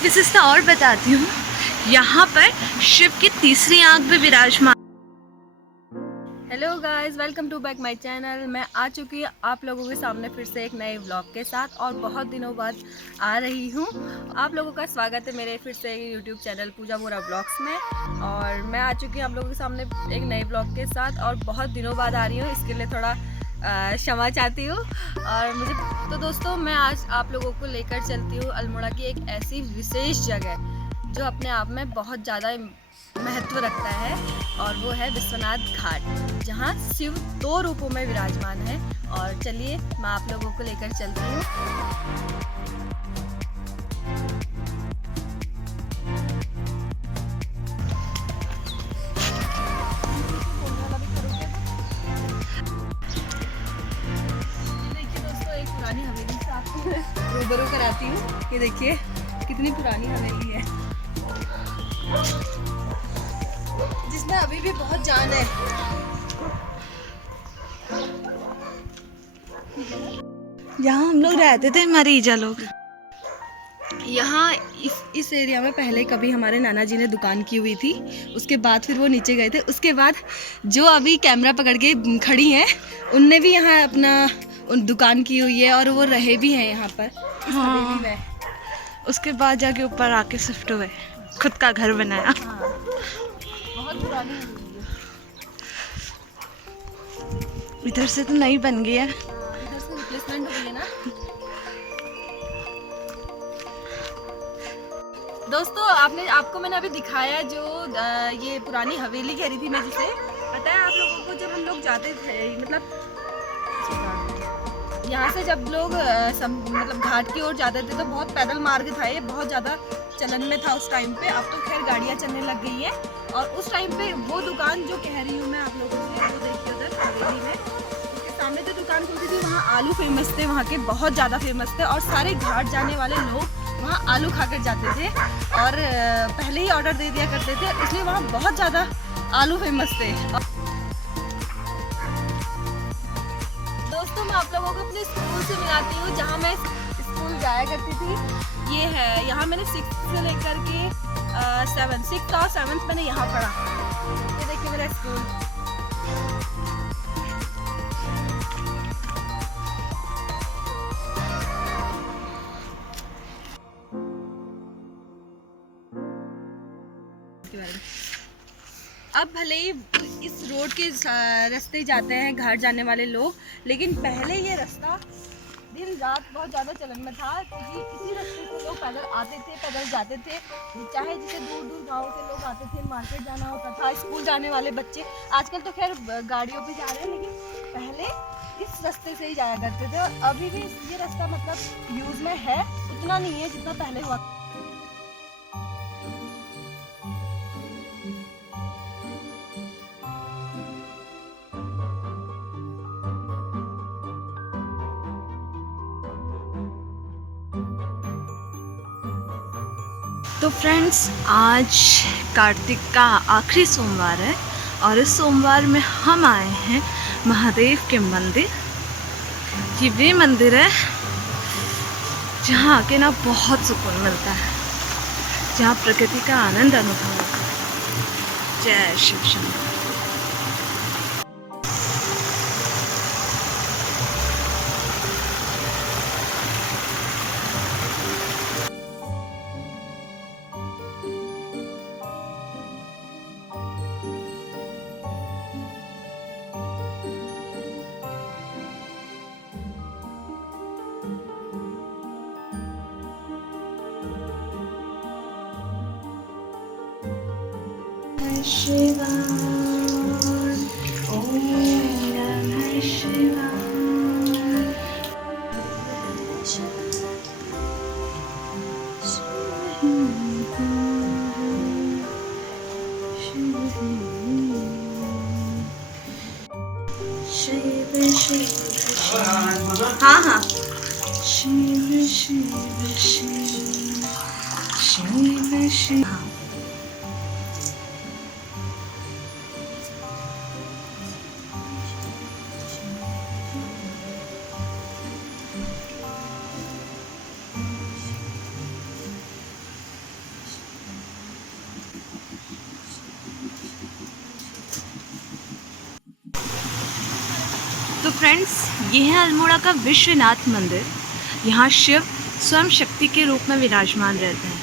एक विशेषता और बताती हूँ, यहाँ पर शिव की तीसरी आंख भी विराजमान। Hello guys, welcome to back my channel. मैं आ चुकी हूँ आप लोगों के सामने फिर से एक नए व्लॉग के साथ और बहुत दिनों बाद आ रही हूँ। आप लोगों का स्वागत है मेरे फिर से यूट्यूब चैनल पूजा बोरा ब्लॉग्स में। और मैं आ चुकी हूँ आप लोगों के सामने एक नए ब्लॉग के साथ और बहुत दिनों बाद आ रही हूँ, इसके लिए थोड़ा क्षमा चाहती हूँ। और मुझे तो दोस्तों, मैं आज आप लोगों को लेकर चलती हूँ अल्मोड़ा की एक ऐसी विशेष जगह जो अपने आप में बहुत ज़्यादा महत्व रखता है, और वो है विश्वनाथ घाट, जहाँ शिव 2 रूपों में विराजमान है। और चलिए मैं आप लोगों को लेकर चलती हूँ। देखिए दोस्तों, एक पुरानी हवेली से आपको रूबरू कराती हूँ। ये देखिए कितनी पुरानी हवेली है, जिसमें अभी भी बहुत जान है। यहाँ हम लोग रहते थे, मरीजा लोग। यहाँ इस एरिया में पहले कभी हमारे नाना जी ने दुकान की हुई थी, उसके बाद फिर वो नीचे गए थे। उसके बाद जो अभी कैमरा पकड़ के खड़ी हैं, उनने भी यहाँ अपना दुकान की हुई है और वो रहे भी हैं यहाँ पर इस हवेली में। उसके बाद जाके ऊपर आके शिफ्ट हुए, खुद का घर बनाया। बहुत पुरानी हवेली है। इधर से तो नई बन गई है। इधर से रिप्लेसमेंट हो गई है ना। दोस्तों, आपको मैंने अभी दिखाया जो ये पुरानी हवेली कह रही थी मैं, जिसे पता है आप लोगों को, जब हम लोग जाते थे, मतलब यहाँ से जब लोग मतलब घाट की ओर जाते थे तो बहुत पैदल मार्ग था, ये बहुत ज़्यादा चलन में था उस टाइम पे। अब तो खैर गाड़ियाँ चलने लग गई हैं। और उस टाइम पे वो दुकान जो कह रही हूँ मैं आप लोगों से, वो देखिए उधर हवेली में उसके सामने जो दुकान खुलती थी, वहाँ आलू फेमस थे, वहाँ के बहुत ज़्यादा फेमस थे। और सारे घाट जाने वाले लोग वहाँ आलू खाकर जाते थे और पहले ही ऑर्डर दे दिया करते थे, इसलिए वहाँ बहुत ज़्यादा आलू फेमस थे। दोस्तों, मैं आप लोगों को अपने स्कूल से मिलाती हूँ, जहाँ मैं स्कूल जाया करती थी। ये है, यहाँ मैंने 6th से लेकर के 6th और 7th मैंने यहाँ पढ़ा। ये देखिए मेरा स्कूल। अब भले ही इस रोड के रास्ते जाते हैं घाट जाने वाले लोग, लेकिन पहले ये रास्ता दिन रात बहुत ज़्यादा चलन में था, क्योंकि इसी रास्ते से लोग पैदल आते थे, पैदल जाते थे। चाहे जिसे दूर दूर गाँव के लोग आते थे, मार्केट जाना होता था, स्कूल जाने वाले बच्चे। आजकल तो खैर गाड़ियों पे जा रहे हैं, लेकिन पहले इस रास्ते से ही जाया करते थे। और अभी भी ये रास्ता मतलब यूज़ में है, उतना नहीं है जितना पहले हुआ। तो फ्रेंड्स, आज कार्तिक का आखिरी सोमवार है और इस सोमवार में हम आए हैं महादेव के मंदिर। ये वे मंदिर है जहाँ आके ना बहुत सुकून मिलता है, जहाँ प्रकृति का आनंद अनुभव होता है। जय शिव शंकर। शिवाय ओम नमः शिवाय। शिव शिव हाँ हाँ शिव शिव शिव शिव शिव। फ्रेंड्स, ये है अल्मोड़ा का विश्वनाथ मंदिर। यहाँ शिव स्वयं शक्ति के रूप में विराजमान रहते हैं।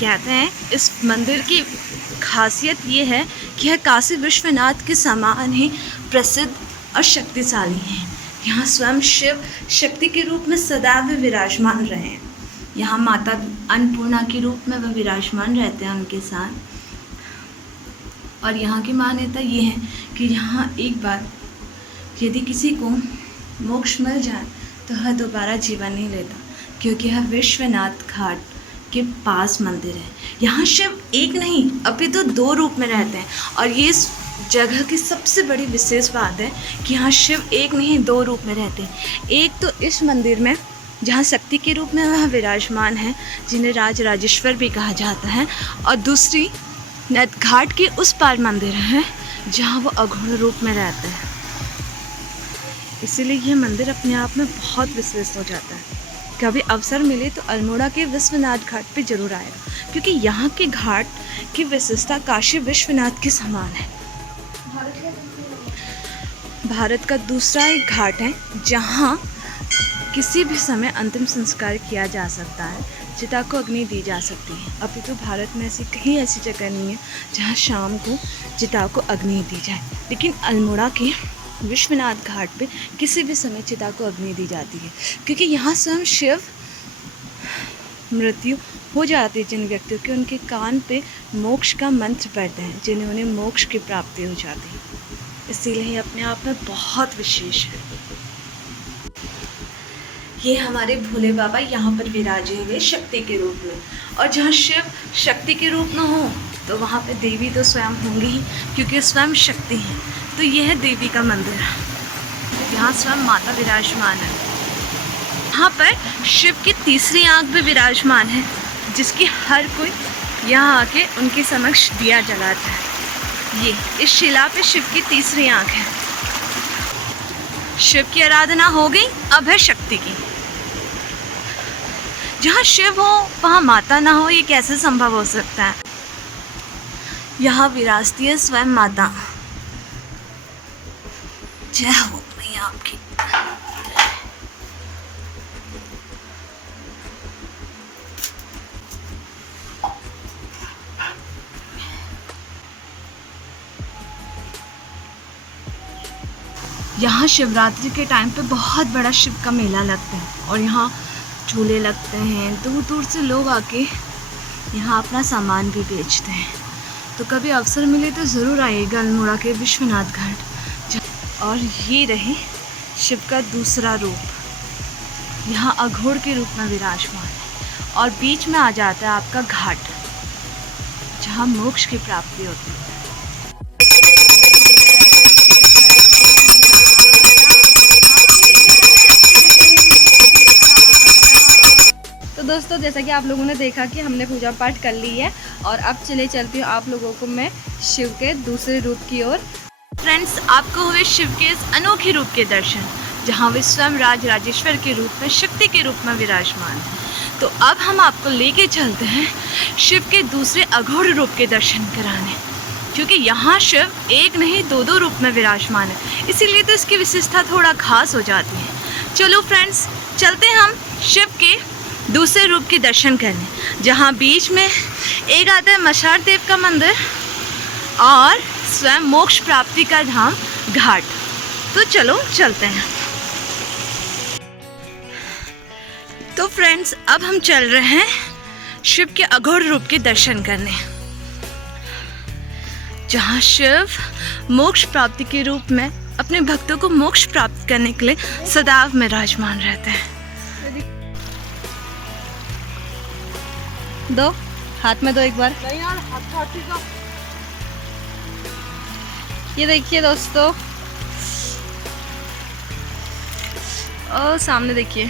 कहते हैं इस मंदिर की खासियत ये है कि यह काशी विश्वनाथ के समान ही प्रसिद्ध और शक्तिशाली है। यहाँ स्वयं शिव शक्ति के रूप में सदैव विराजमान रहे हैं। यहाँ माता अन्नपूर्णा के रूप में वह विराजमान रहते हैं उनके साथ। और यहाँ की मान्यता ये है कि यहाँ एक बार यदि किसी को मोक्ष मिल जाए तो वह दोबारा जीवन नहीं लेता, क्योंकि यह विश्वनाथ घाट के पास मंदिर है। यहाँ शिव एक नहीं अपितु दो रूप में रहते हैं। और ये इस जगह की सबसे बड़ी विशेष बात है कि यहाँ शिव एक नहीं दो रूप में रहते हैं। एक तो इस मंदिर में जहाँ शक्ति के रूप में वह विराजमान है, जिन्हें राज राजेश्वर भी कहा जाता है, और दूसरी घाट के उस पार मंदिर है जहाँ वो अघोर रूप में रहते हैं। इसीलिए यह मंदिर अपने आप में बहुत विशेष हो जाता है। कभी अवसर मिले तो अल्मोड़ा के विश्वनाथ घाट पे जरूर आएगा, क्योंकि यहाँ के घाट की विशेषता काशी विश्वनाथ के समान है। भारत का दूसरा एक घाट है जहाँ किसी भी समय अंतिम संस्कार किया जा सकता है, चिता को अग्नि दी जा सकती है। अभी तो भारत में ऐसी कहीं ऐसी जगह नहीं है जहाँ शाम को चिता को अग्नि दी जाए, लेकिन अल्मोड़ा के विश्वनाथ घाट पे किसी भी समय चिता को अग्नि दी जाती है, क्योंकि यहाँ स्वयं शिव मृत्यु हो जाती है जिन व्यक्तियों के, उनके कान पे मोक्ष का मंत्र पढ़ते हैं, जिन्हें उन्हें मोक्ष की प्राप्ति हो जाती है। इसीलिए अपने आप में बहुत विशेष है। ये हमारे भोले बाबा यहाँ पर विराजे हुए शक्ति के रूप में, और जहाँ शिव शक्ति के रूप में हो तो वहाँ पे देवी तो स्वयं होंगी ही, क्योंकि स्वयं शक्ति है। तो यह है देवी का मंदिर, यहाँ स्वयं माता विराजमान है। यहाँ पर शिव की तीसरी आंख भी विराजमान है, जिसकी हर कोई यहाँ आके उनके समक्ष दिया जलाता है। ये इस शिला पे शिव की तीसरी आंख है। शिव की आराधना हो गई, अब है शक्ति की। जहाँ शिव हो वहाँ माता ना हो, ये कैसे संभव हो सकता है। यहाँ विराजती है स्वयं माता। जय हो मैया आपकी। यहाँ शिवरात्रि के टाइम पे बहुत बड़ा शिव का मेला लगता है, और यहाँ झूले लगते हैं। दूर दूर से लोग आके यहाँ अपना सामान भी बेचते हैं। तो कभी अवसर मिले तो ज़रूर आइएगा अल्मोड़ा के विश्वनाथ घाट। और ये रहे शिव का दूसरा रूप, यहाँ अघोर के रूप में विराजमान है। और बीच में आ जाता है आपका घाट, जहाँ मोक्ष की प्राप्ति होती है। तो दोस्तों, जैसा कि आप लोगों ने देखा कि हमने पूजा पाठ कर ली है, और अब चलती हूँ आप लोगों को मैं शिव के दूसरे रूप की ओर। फ्रेंड्स, आपको हुए शिव के इस अनोखे रूप के दर्शन, जहाँ वे स्वयं राज राजेश्वर के रूप में शक्ति के रूप में विराजमान है। तो अब हम आपको लेके चलते हैं शिव के दूसरे अघोर रूप के दर्शन कराने, क्योंकि यहाँ शिव एक नहीं दो रूप में विराजमान है। इसीलिए तो इसकी विशेषता थोड़ा खास हो जाती है। चलो फ्रेंड्स, चलते हैं हम शिव के दूसरे रूप के दर्शन करने, जहाँ बीच में एक आता है मशार देव का मंदिर और स्वयं मोक्ष प्राप्ति का धाम घाट। तो चलो चलते हैं। तो फ्रेंड्स, अब हम चल रहे हैं शिव के अघोर रूप के दर्शन करने, जहाँ शिव मोक्ष प्राप्ति के रूप में अपने भक्तों को मोक्ष प्राप्त करने के लिए सदैव विराजमान रहते हैं। दो हाथ में दो एक बार। ये देखिए दोस्तों, ओ सामने देखिए,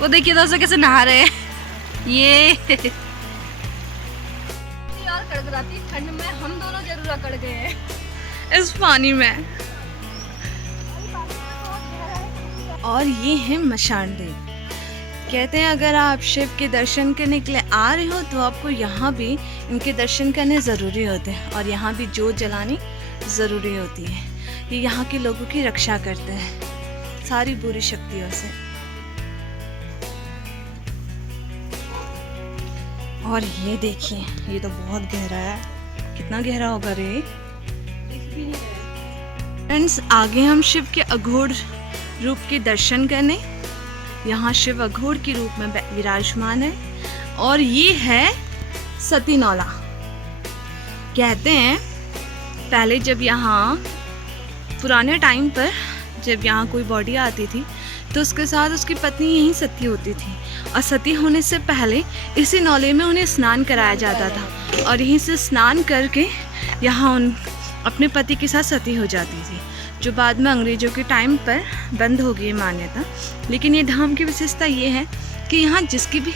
वो देखिए दोस्तों कैसे नहा रहे हैं। ये यार कड़कड़ाती ठंड में हम दोनों जरूर अकड़ गए हैं इस पानी में। और ये है मशान देव। कहते हैं अगर आप शिव के दर्शन करने के लिए आ रहे हो तो आपको यहाँ भी इनके दर्शन करने ज़रूरी होते हैं, और यहाँ भी जोत जलानी ज़रूरी होती है। ये यहाँ के लोगों की रक्षा करते हैं सारी बुरी शक्तियों से। और ये देखिए, ये तो बहुत गहरा है। कितना गहरा होगा रे? फ्रेंड्स, आगे हम शिव के अघोर रूप के दर्शन करने। यहाँ शिव अघोर के रूप में विराजमान है और ये है सती नौला। कहते हैं पहले जब यहाँ पुराने टाइम पर जब यहाँ कोई बॉडी आती थी तो उसके साथ उसकी पत्नी यहीं सती होती थी, और सती होने से पहले इसी नौले में उन्हें स्नान कराया जाता था और यहीं से स्नान करके यहाँ उन अपने पति के साथ सती हो जाती थी, जो बाद में अंग्रेज़ों के टाइम पर बंद हो गई मान्यता। लेकिन ये धाम की विशेषता ये है कि यहाँ जिसकी भी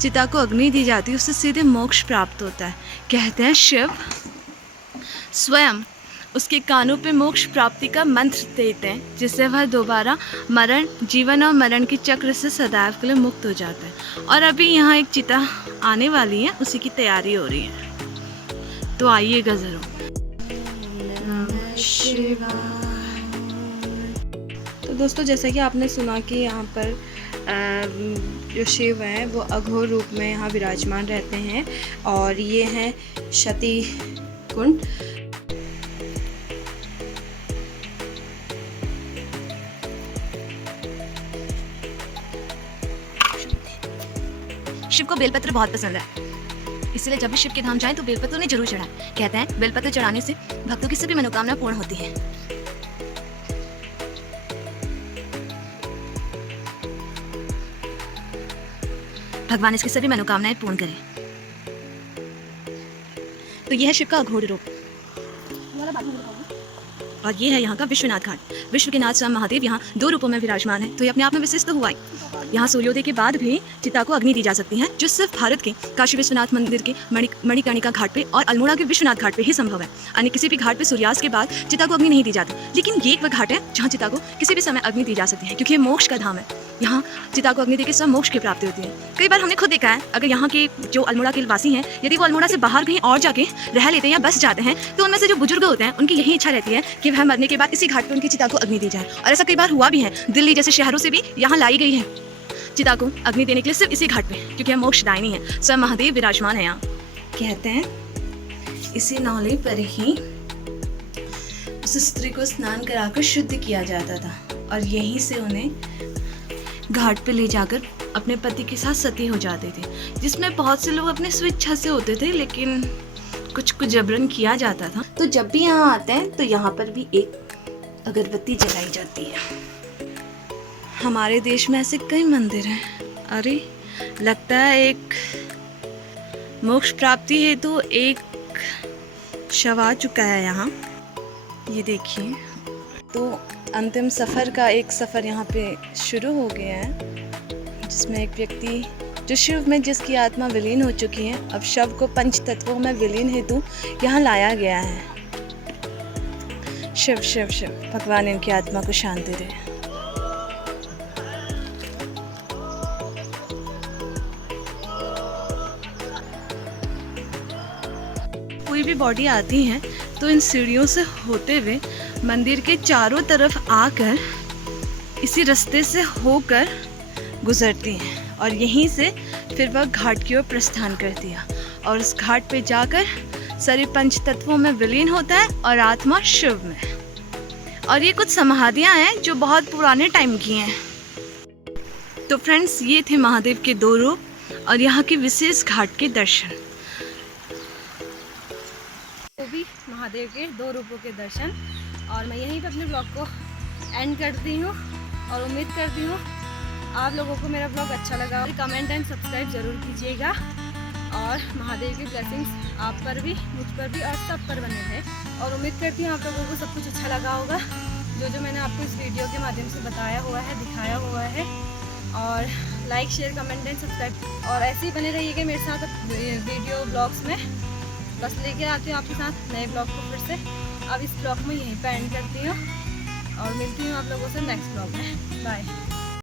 चिता को अग्नि दी जाती है उससे सीधे मोक्ष प्राप्त होता है। कहते हैं शिव स्वयं उसके कानों पे मोक्ष प्राप्ति का मंत्र देते हैं, जिससे वह दोबारा मरण, जीवन और मरण के चक्र से सदैव के लिए मुक्त हो जाता है। और अभी यहाँ एक चिता आने वाली है, उसी की तैयारी हो रही है, तो आइएगा ज़रूर। तो दोस्तों, जैसा कि आपने सुना कि यहाँ पर जो शिव हैं वो अघोर रूप में यहाँ विराजमान रहते हैं और ये हैं सती कुंड। शिव को बेलपत्र बहुत पसंद है, इसलिए जब भी शिव के धाम जाएं तो बेलपत्र उन्हें जरूर चढ़ाएं। कहते हैं बेलपत्र चढ़ाने से भक्तों की सभी मनोकामना पूर्ण होती है। भगवान इसकी सभी मनोकामनाएं पूर्ण करें। तो यह है शिव का अघोर रूप और ये है यहाँ का विश्वनाथ घाट। विश्व के नाथ स्वयं महादेव यहाँ 2 रूपों में विराजमान है, तो ये अपने आप में विशिष्ट तो हुआ ही। यहाँ सूर्योदय के बाद भी चिता को अग्नि दी जा सकती है, जो सिर्फ भारत के काशी विश्वनाथ मंदिर के मणिकर्णिका घाट पे और अल्मोड़ा के विश्वनाथ घाट पे ही संभव है। अन्य किसी भी घाट पे सूर्यास्त के बाद चिता को अग्नि नहीं दी जाती। लेकिन ये एक वह घाट है जहाँ चिता को किसी भी समय अग्नि दी जा सकती है, क्योंकि ये मोक्ष का धाम है। यहाँ चिता को अग्नि देकर सब मोक्ष की प्राप्ति होती है। कई बार हमने खुद देखा है, अगर यहाँ के जो अल्मोड़ा के वासी हैं, यदि वो अल्मोड़ा से बाहर कहीं और जाके रह लेते हैं या बस जाते हैं, तो उनमें से जो बुजुर्ग होते हैं उनकी यही इच्छा रहती है कि वह मरने के बाद इसी घाट पर उनकी चिता को अग्नि दी जाए। और ऐसा कई बार हुआ भी है। दिल्ली जैसे शहरों से भी यहाँ लाई गई है चिता को अग्नि देने के लिए, सिर्फ इसी घाट पे, क्योंकि यह मोक्षदायिनी है। स्वयं महादेव विराजमान है यहाँ। कहते हैं इसी नौले पर ही उस स्त्री को स्नान कराकर शुद्ध किया जाता था और यहीं से उन्हें घाट पे ले जाकर अपने पति के साथ सती हो जाते थे, जिसमें बहुत से लोग अपने स्वेच्छा से होते थे, लेकिन कुछ कुछ जबरन किया जाता था। तो जब भी यहाँ आते हैं तो यहाँ पर भी एक अगरबत्ती जलाई जाती है। हमारे देश में ऐसे कई मंदिर हैं। अरे लगता है एक मोक्ष प्राप्ति है तो एक शव आ चुका है यहाँ। ये देखिए, तो अंतिम सफ़र का एक सफ़र यहाँ पे शुरू हो गया है, जिसमें एक व्यक्ति जो शिव में जिसकी आत्मा विलीन हो चुकी है, अब शव को 5 तत्वों में विलीन हेतु यहाँ लाया गया है। शिव शिव शिव, भगवान इनकी आत्मा को शांति दे। कोई भी बॉडी आती है तो इन सीढ़ियों से होते हुए मंदिर के चारों तरफ आकर इसी रास्ते से होकर गुजरती हैं और यहीं से फिर वह घाट की ओर प्रस्थान करती है और उस घाट पे जाकर शरीर 5 तत्वों में विलीन होता है और आत्मा शिव में। और ये कुछ समाधियाँ हैं जो बहुत पुराने टाइम की हैं। तो फ्रेंड्स, ये थे महादेव के 2 रूप और यहाँ के विशेष घाट के दर्शन। तो भी महादेव के 2 रूपों के दर्शन, और मैं यहीं पे अपने ब्लॉग को एंड करती हूँ और उम्मीद करती हूँ आप लोगों को मेरा ब्लॉग अच्छा लगा। कमेंट एंड सब्सक्राइब ज़रूर कीजिएगा और महादेव की ब्लेसिंग्स आप पर भी, मुझ पर भी और सब पर बने हैं। और उम्मीद करती हूँ आप लोगों को सब कुछ अच्छा लगा होगा, जो मैंने आपको इस वीडियो के माध्यम से बताया हुआ है, दिखाया हुआ है। और like, share, comment and subscribe, और ऐसे ही बने रहिएगा मेरे साथ वीडियो ब्लॉग्स में। बस लेकर आती हूँ आपके साथ नए ब्लॉग को फिर से। अब इस ब्लॉग में यहीं पर एंड करती हूँ और मिलती हूँ आप लोगों से नेक्स्ट ब्लॉग में। बाय।